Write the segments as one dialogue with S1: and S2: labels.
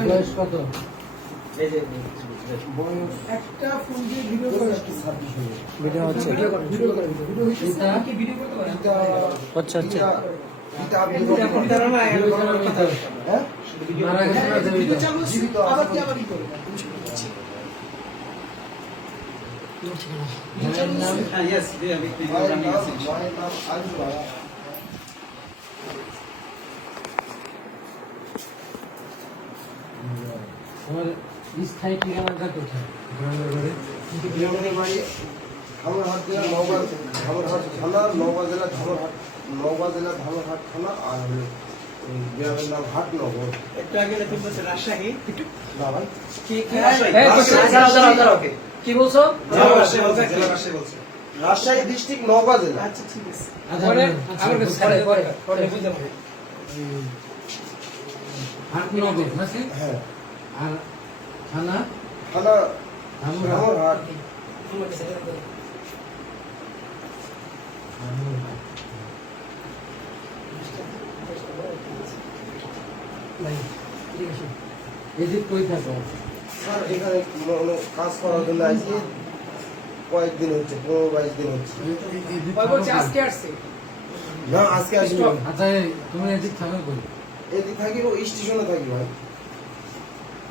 S1: বয়স কত
S2: একটা ফোন দিয়ে ভিডিও করে
S1: ভিডিও হচ্ছে
S2: ভিডিও করে ভিডিও করে ভিডিও হইছে কি ভিডিও করতে পারেন
S1: হচ্ছে হচ্ছে
S3: হ্যাঁ?
S1: মারা গেছে না জীবিত?
S2: আবার কি আবার ই করে
S1: নাম
S3: মায়ের নাম মায়ের নাম আলু
S1: আমার স্থায়ী ঠিকানাটা কোথায়? গ্রামের বাড়ি
S3: গ্রামের বাড়ি ধামরহাট জেলা নওগাঁ ধামরহাট থানা নওগাঁ জেলা ধামরহাট নওগাঁ জেলা ধামরহাট থানা আর হলো গ্রামের নাম হাটনগর।
S2: একটু আগে দেখুন বলছে রাজশাহী।
S3: না
S2: কি কি
S1: বলছো?
S3: রাজশাহী ডিস্ট্রিক্ট নওগাঁ জেলা।
S2: আচ্ছা ঠিক আছে।
S1: হাটনগর
S3: হ্যাঁ।
S1: আর থানা?
S3: থানা
S1: আমরা এদিক কই থাকো?
S3: স্যার এখানে কাজ করার জন্য কয়েকদিন হচ্ছে পনেরো বাইশ দিন হচ্ছে।
S2: আজকে আসছে।
S3: না আজকে আসবি।
S1: আচ্ছা তুমি এদিক থাকো কই?
S3: এদিকে থাকি ও স্টেশনে থাকি ভাই।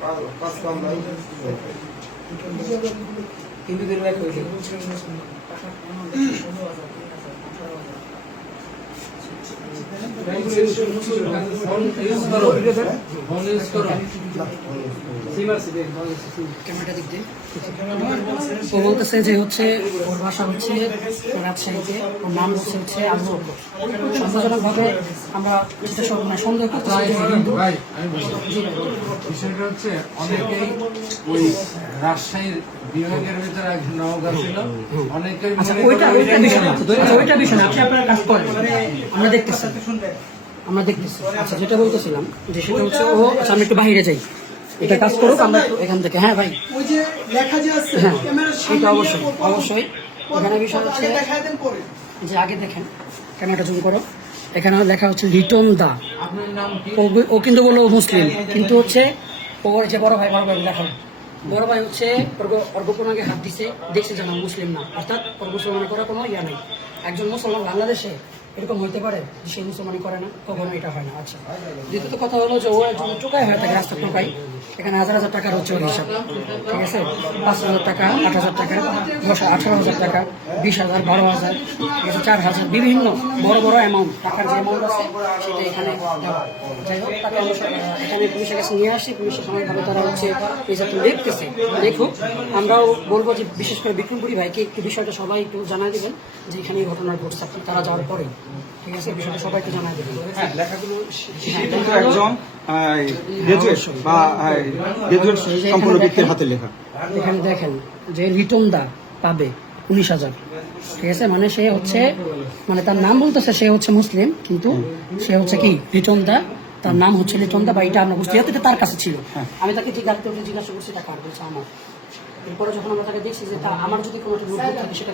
S3: কাজ- নাই
S2: দিন এক হয়েছে
S1: ফোন ইউজ করো ফোন ইউজ করো
S4: ক্যামেরাটা দিক দিয়ে ও বলতেছে যে হচ্ছে ওর বাসা হচ্ছে রাজশাহীতে ওর নাম হচ্ছে হচ্ছে আবু বকর। আমরা যেটা সব- মানে সন্দেহ
S1: ভাই বিষয়টা হচ্ছে অনেকেই ওই রাজশাহীর বিভাগের ভিতরে এক নওগাঁ ছিল। অনেকেই
S4: আচ্ছা ওইটা ওইটা বিষয় না। ওইটা বিষয় না। আপনি আপনার কাজ করেন। আমরা দেখতেছি।
S2: শুনবেন
S4: আমরা দেখতেছি। আচ্ছা যেটা বলতেছিলাম যে সেটা হচ্ছে ও আচ্ছা আমি একটু বাইরে যাই। এটা কাজ করুক আমরা এখান থেকে। হ্যাঁ ভাই।
S2: ওই যে লেখা যে আছে
S4: হ্যাঁ
S2: ক্যামেরার সামনে
S4: এটা অবশ্যই অবশ্যই। এখানে বিষয় হচ্ছে
S2: দেখায় দেন পরে।
S4: যে আগে দেখেন ক্যামেরাটা জুম করো। এখানে লেখা হচ্ছে রিটন দা।
S1: আপনার নাম কি?
S4: ও কিন্তু বলল মুসলিম কিন্তু হচ্ছে ওর যে বড় ভাই বড় ভাই দেখো। বড় ভাই হচ্ছে অর্গপনাকে হাত দিছে দেখছে যে না মুসলিম না। অর্থাৎ ওর মুসলমান করার কোনো ইয়া নেই। একজন মুসলমান বাংলাদেশে এরকম হতে পারে সে মুসলমানি করে না, কখনো এটা হয় না। আচ্ছা। দ্বিতীয়ত কথা হলো যে ও একজন টোকাই হয়ে থাকে রাস্তা টোকাই এখানে হাজার হাজার টাকার হচ্ছে ওর হিসাব। ঠিক আছে? পাঁচ হাজার টাকা, আট হাজার টাকা, দশ, আঠারো হাজার টাকা, বিশ হাজার, বারো হাজার, ঠিক আছে? চার হাজার, বিভিন্ন বড় বড় অ্যামাউন্ট টাকার যে অ্যামাউন্ট আছে, সেটা এখানে যাই হোক, তাকে এখানে পুলিশের কাছে নিয়ে আসি। পুলিশের সঙ্গে তারা হচ্ছে এই যাতে দেখতেছে, দেখুক। আমরাও বলব যে, বিশেষ করে বিক্রমপুরী ভাইকে একটু বিষয়টা সবাই একটু জানাই দেবেন যে, এখানে এই ঘটনা ঘটছে। তারা যাওয়ার পরে ঠিক আছে বিষয়টা সবাই জানাই দেবেন
S5: হ্যাঁ লেখাগুলো কিন্তু একজন গ্রাজুয়েট বা গ্রাজুয়েট সম্পূর্ণ ব্যক্তির হাতে লেখা।
S4: এখানে দেখেন যে রিটন দা পাবে উনিশ হাজার। ঠিক আছে মানে সে হচ্ছে মানে তার নাম বলতেছে সে হচ্ছে মুসলিম কিন্তু সে হচ্ছে কি রিটন দা। তার নাম হচ্ছে লিটন দা বা এটা আমরা বুঝতে এটা তার কাছে ছিল। আমি তাকে ঠিক জিজ্ঞাসা করছি এটা কার বলছে আমার। এরপরে যখন আমরা তাকে দেখছি যে তা আমার যদি কোনো একটা থাকে সেটা